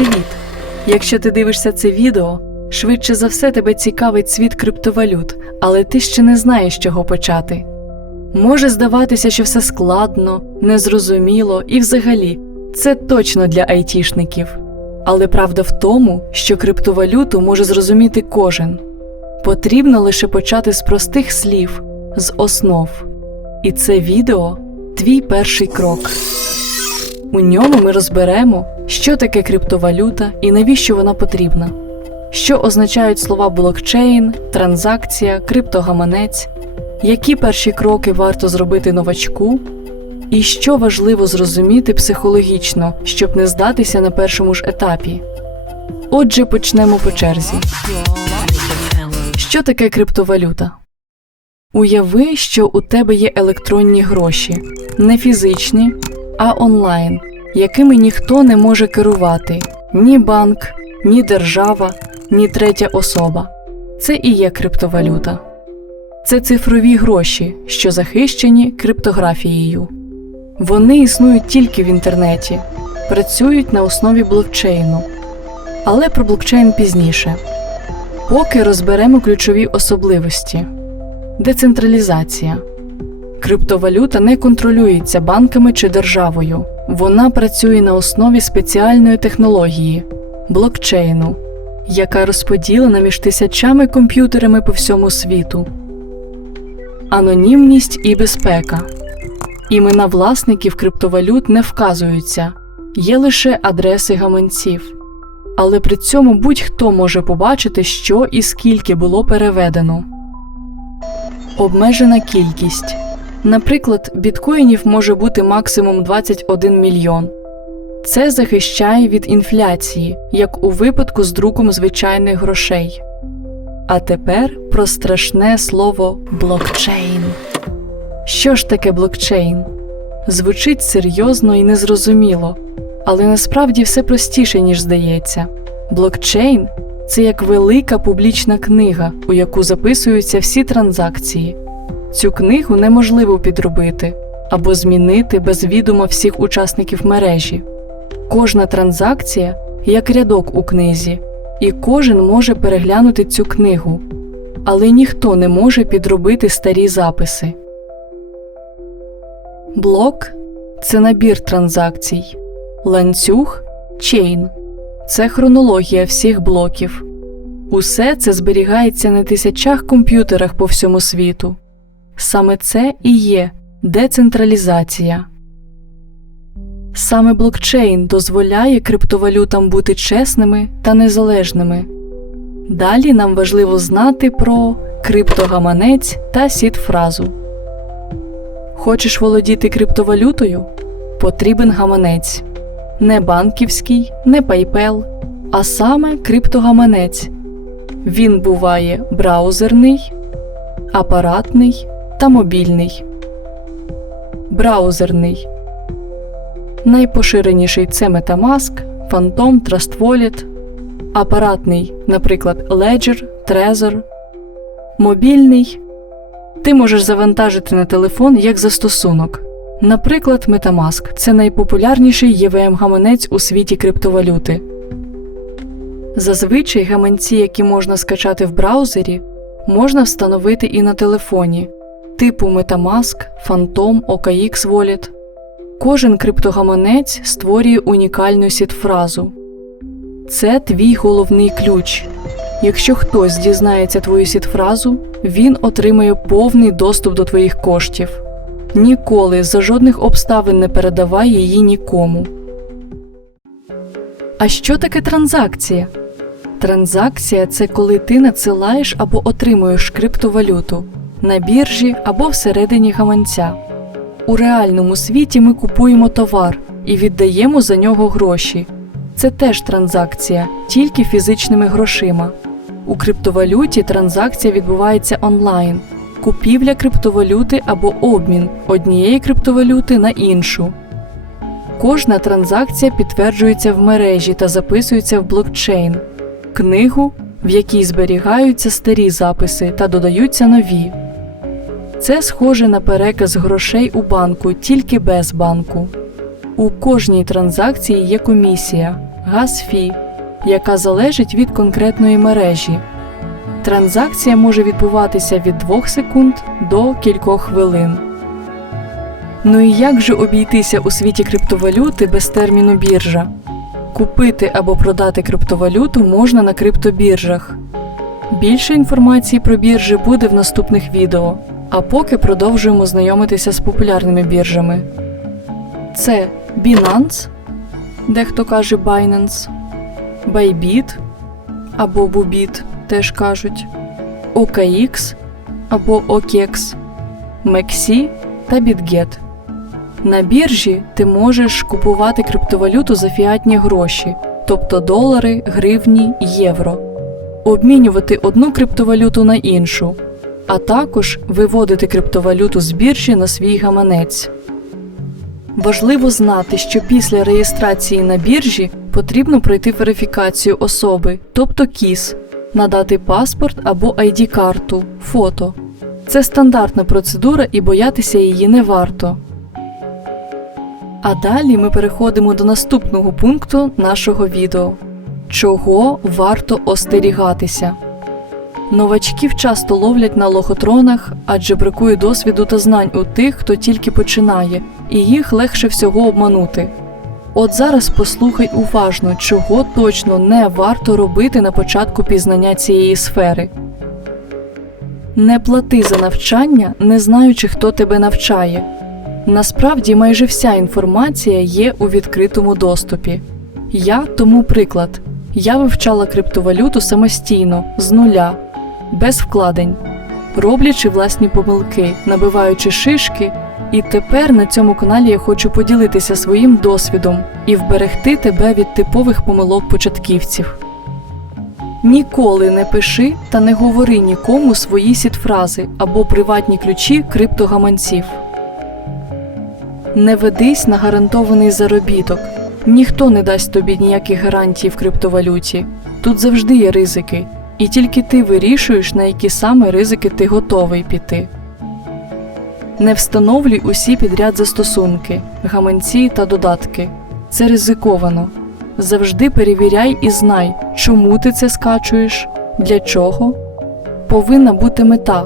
Привіт! Якщо ти дивишся це відео, швидше за все тебе цікавить світ криптовалют, але ти ще не знаєш, з чого почати. Може здаватися, що все складно, незрозуміло і взагалі це точно для айтішників. Але правда в тому, що криптовалюту може зрозуміти кожен. Потрібно лише почати з простих слів, з основ. І це відео твій перший крок. У ньому ми розберемо, що таке криптовалюта і навіщо вона потрібна, що означають слова блокчейн, транзакція, криптогаманець, які перші кроки варто зробити новачку, і що важливо зрозуміти психологічно, щоб не здатися на першому ж етапі. Отже, почнемо по черзі. Що таке криптовалюта? Уяви, що у тебе є електронні гроші, не фізичні, а онлайн, якими ніхто не може керувати ні банк, ні держава, ні третя особа. Це і є криптовалюта. Це цифрові гроші, що захищені криптографією. Вони існують тільки в інтернеті, працюють на основі блокчейну. Але про блокчейн пізніше. Поки розберемо ключові особливості. Децентралізація. Криптовалюта не контролюється банками чи державою. Вона працює на основі спеціальної технології блокчейну, яка розподілена між тисячами комп'ютерами по всьому світу. Анонімність і безпека. Імена власників криптовалют не вказуються, є лише адреси гаманців. Але при цьому будь-хто може побачити, що і скільки було переведено. Обмежена кількість. Наприклад, біткоїнів може бути максимум 21 мільйон. Це захищає від інфляції, як у випадку з друком звичайних грошей. А тепер про страшне слово блокчейн. Що ж таке блокчейн? Звучить серйозно і незрозуміло, але насправді все простіше, ніж здається. Блокчейн це як велика публічна книга, у яку записуються всі транзакції. Цю книгу неможливо підробити або змінити без відома всіх учасників мережі. Кожна транзакція як рядок у книзі, і кожен може переглянути цю книгу, але ніхто не може підробити старі записи. Блок це набір транзакцій, ланцюг чейн це хронологія всіх блоків. Усе це зберігається на тисячах комп'ютерах по всьому світу. Саме це і є децентралізація. Саме блокчейн дозволяє криптовалютам бути чесними та незалежними. Далі нам важливо знати про криптогаманець та сіт-фразу. Хочеш володіти криптовалютою? Потрібен гаманець не банківський, не PayPal, а саме криптогаманець. Він буває браузерний, апаратний та мобільний. Браузерний. Найпоширеніший це Metamask, Phantom, Trust Wallet, апаратний, наприклад, Ledger, Trezor, мобільний. Ти можеш завантажити на телефон як застосунок. Наприклад, Metamask це найпопулярніший євм гаманець у світі криптовалюти. Зазвичай гаманці, які можна скачати в браузері, можна встановити і на телефоні, типу Metamask, Phantom, OKX Wallet. Кожен криптогаманець створює унікальну сітфразу. Це твій головний ключ. Якщо хтось дізнається твою сітфразу, він отримає повний доступ до твоїх коштів. Ніколи за жодних обставин не передавай її нікому. А що таке транзакція? Транзакція це коли ти надсилаєш або отримуєш криптовалюту на біржі або всередині гаманця. У реальному світі ми купуємо товар і віддаємо за нього гроші. Це теж транзакція, тільки фізичними грошима. У криптовалюті транзакція відбувається онлайн купівля криптовалюти або обмін однієї криптовалюти на іншу. Кожна транзакція підтверджується в мережі та записується в блокчейн, книгу, в якій зберігаються старі записи та додаються нові. Це схоже на переказ грошей у банку, тільки без банку. У кожній транзакції є комісія газ-фі, яка залежить від конкретної мережі. Транзакція може відбуватися від 2 секунд до кількох хвилин. Ну і як же обійтися у світі криптовалюти без терміну біржа? Купити або продати криптовалюту можна на криптобіржах. Більше інформації про біржі буде в наступних відео, а поки продовжуємо знайомитися з популярними біржами. Це Binance, дехто каже Binance, Bybit або Bubit теж кажуть, OKX або OKEX, MEXI та BitGet. На біржі ти можеш купувати криптовалюту за фіатні гроші, тобто долари, гривні, євро, обмінювати одну криптовалюту на іншу, а також виводити криптовалюту з біржі на свій гаманець. Важливо знати, що після реєстрації на біржі потрібно пройти верифікацію особи, тобто КІС, надати паспорт або ID-карту, фото. Це стандартна процедура і боятися її не варто. А далі ми переходимо до наступного пункту нашого відео чого варто остерігатися. Новачків часто ловлять на лохотронах, адже бракує досвіду та знань у тих, хто тільки починає, і їх легше всього обманути. От зараз послухай уважно, чого точно не варто робити на початку пізнання цієї сфери. Не плати за навчання, не знаючи, хто тебе навчає. Насправді майже вся інформація є у відкритому доступі. Я тому приклад. Я вивчала криптовалюту самостійно, з нуля, без вкладень, роблячи власні помилки, набиваючи шишки. І тепер на цьому каналі я хочу поділитися своїм досвідом і вберегти тебе від типових помилок початківців. Ніколи не пиши та не говори нікому свої сітфрази або приватні ключі криптогаманців. Не ведись на гарантований заробіток. Ніхто не дасть тобі ніяких гарантій в криптовалюті. Тут завжди є ризики, і тільки ти вирішуєш, на які саме ризики ти готовий піти. Не встановлюй усі підряд застосунки, гаманці та додатки. Це ризиковано. Завжди перевіряй і знай, чому ти це скачуєш, для чого. Повинна бути мета.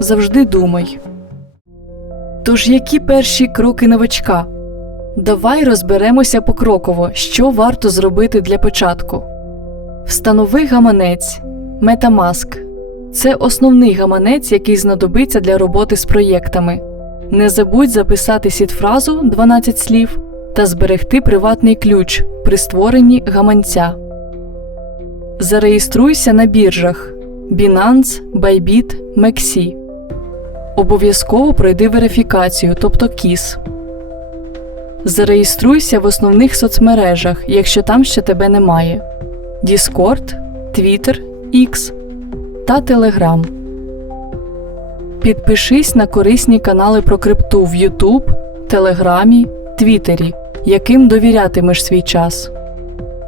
Завжди думай. Тож які перші кроки новачка? Давай розберемося покроково, що варто зробити для початку. Встанови гаманець Metamask. Це основний гаманець, який знадобиться для роботи з проєктами. Не забудь записати сітфразу 12 слів та зберегти приватний ключ при створенні гаманця. Зареєструйся на біржах Binance, Bybit, MEXI. Обов'язково пройди верифікацію, тобто КІС. Зареєструйся в основних соцмережах, якщо там ще тебе немає: Discord, Twitter, X та Telegram. Підпишись на корисні канали про крипту в YouTube, Телеграмі, Твіттері, яким довірятимеш свій час.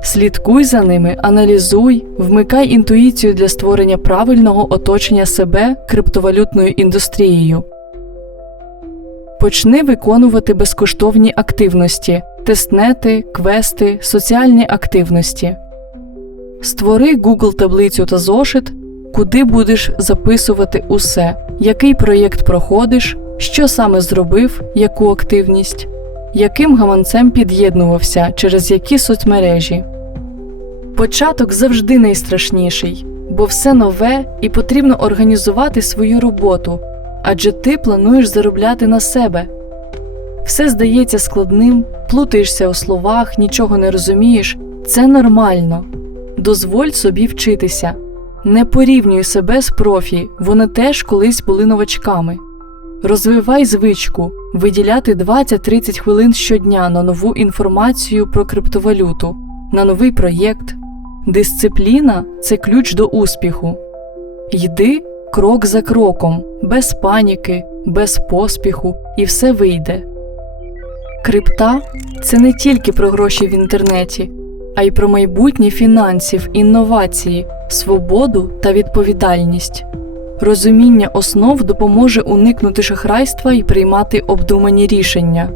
Слідкуй за ними, аналізуй, вмикай інтуїцію для створення правильного оточення себе криптовалютною індустрією. Почни виконувати безкоштовні активності, тестнети, квести, соціальні активності. Створи Google таблицю та зошит, куди будеш записувати усе, який проєкт проходиш, що саме зробив, яку активність, яким гаманцем під'єднувався, через які соцмережі. Початок завжди найстрашніший, бо все нове і потрібно організувати свою роботу, адже ти плануєш заробляти на себе. Все здається складним, плутаєшся у словах, нічого не розумієш. Це нормально. Дозволь собі вчитися. Не порівнюй себе з профі, вони теж колись були новачками. Розвивай звичку виділяти 20-30 хвилин щодня на нову інформацію про криптовалюту, на новий проєкт. Дисципліна це ключ до успіху. Йди крок за кроком, без паніки, без поспіху, і все вийде. Крипта це не тільки про гроші в інтернеті, а й про майбутнє фінансів, інновації, свободу та відповідальність. Розуміння основ допоможе уникнути шахрайства і приймати обдумані рішення.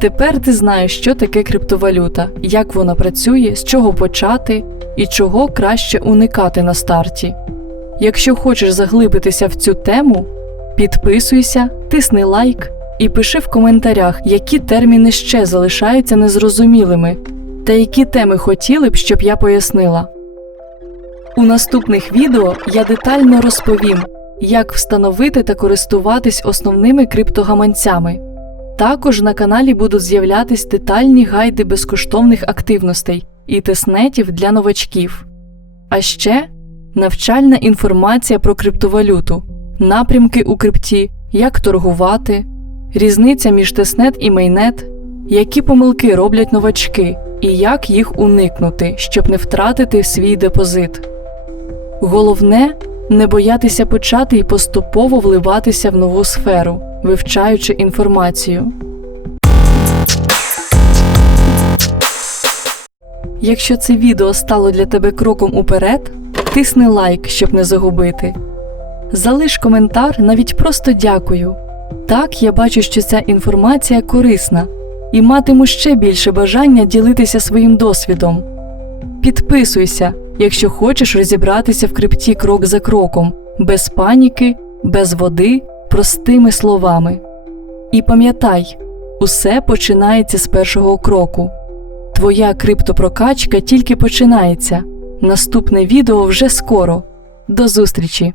Тепер ти знаєш, що таке криптовалюта, як вона працює, з чого почати і чого краще уникати на старті. Якщо хочеш заглибитися в цю тему, підписуйся, тисни лайк і пиши в коментарях, які терміни ще залишаються незрозумілими та які теми хотіли б, щоб я пояснила. У наступних відео я детально розповім, як встановити та користуватись основними криптогаманцями. Також на каналі будуть з'являтись детальні гайди безкоштовних активностей і тестнетів для новачків. А ще навчальна інформація про криптовалюту, напрямки у крипті, як торгувати, різниця між тестнет і мейнет, які помилки роблять новачки і як їх уникнути, щоб не втратити свій депозит. Головне не боятися почати і поступово вливатися в нову сферу, вивчаючи інформацію. Якщо це відео стало для тебе кроком уперед, тисни лайк, щоб не загубити. Залиш коментар, навіть просто дякую. Так я бачу, що ця інформація корисна і матиму ще більше бажання ділитися своїм досвідом. Підписуйся, якщо хочеш розібратися в крипті крок за кроком, без паніки, без води, простими словами. І пам'ятай, усе починається з першого кроку. Твоя криптопрокачка тільки починається. Наступне відео вже скоро. До зустрічі!